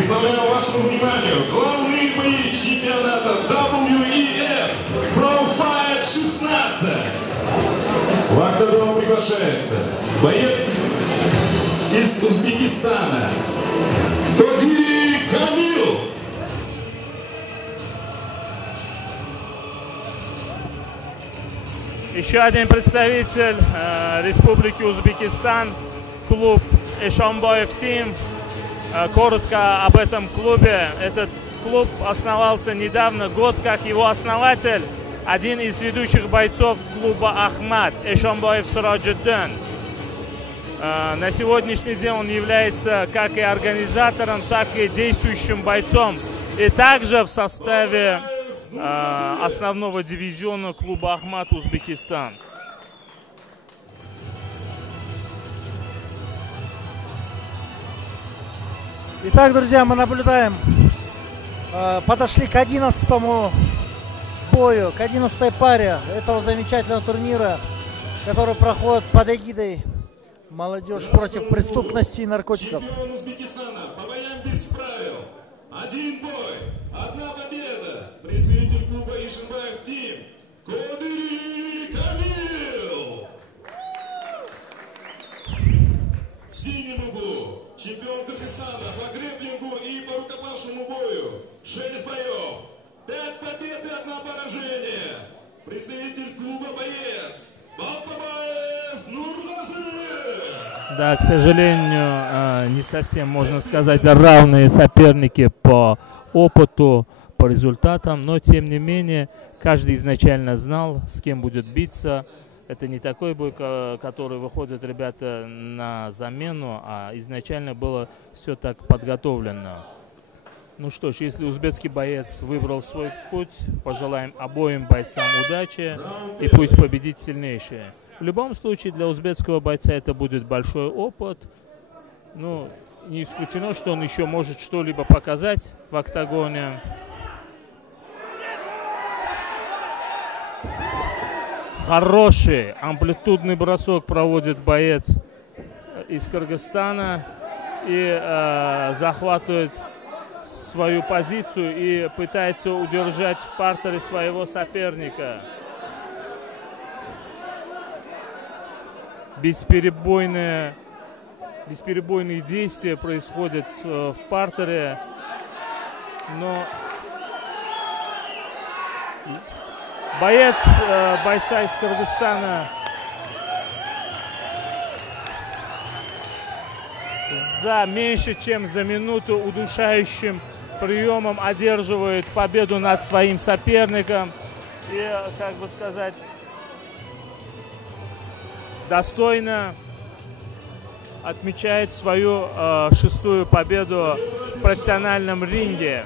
Представляю вашему вниманию главные бои чемпионата WEF Pro Fight 16. В октагон приглашается боец из Узбекистана Кодири Камил. Еще один представитель Республики Узбекистан, клуб Эшонбаев Team. Коротко об этом клубе. Этот клуб основался недавно, год как его основатель, один из ведущих бойцов клуба Ахмад, Эшонбаев Сираджуддин. На сегодняшний день он является как и организатором, так и действующим бойцом. И также в составе основного дивизиона клуба Ахмад Узбекистан. Итак, друзья, мы наблюдаем, подошли к 11-му бою, к 11-й паре этого замечательного турнира, который проходит под эгидой «Молодежь против преступности и наркотиков». Чемпион Узбекистана по боям без правил. Один бой, одна победа. Представитель клуба Эшонбаев Team Кодири Камил. В синем углу чемпион Кыргызстана по грэпплингу и по рукопашному бою. 6 боев, 5 побед и 1 поражение. Представитель клуба боец Балтабаев Нурлазы. Да, к сожалению, не совсем, можно сказать, равные соперники по опыту, по результатам, но тем не менее каждый изначально знал, с кем будет биться. Это не такой бой, который выходят ребята на замену, а изначально было все так подготовлено. Ну что ж, если узбекский боец выбрал свой путь, пожелаем обоим бойцам удачи и пусть победит сильнейший. В любом случае для узбекского бойца это будет большой опыт. Ну, не исключено, что он еще может что-либо показать в октагоне. Хороший амплитудный бросок проводит боец из Кыргызстана и захватывает свою позицию и пытается удержать в партере своего соперника. Бесперебойные действия происходят в партере, но бойца из Кыргызстана за меньше чем за минуту удушающим приемом одерживает победу над своим соперником и, как бы сказать, достойно отмечает свою 6-ю победу в профессиональном ринге.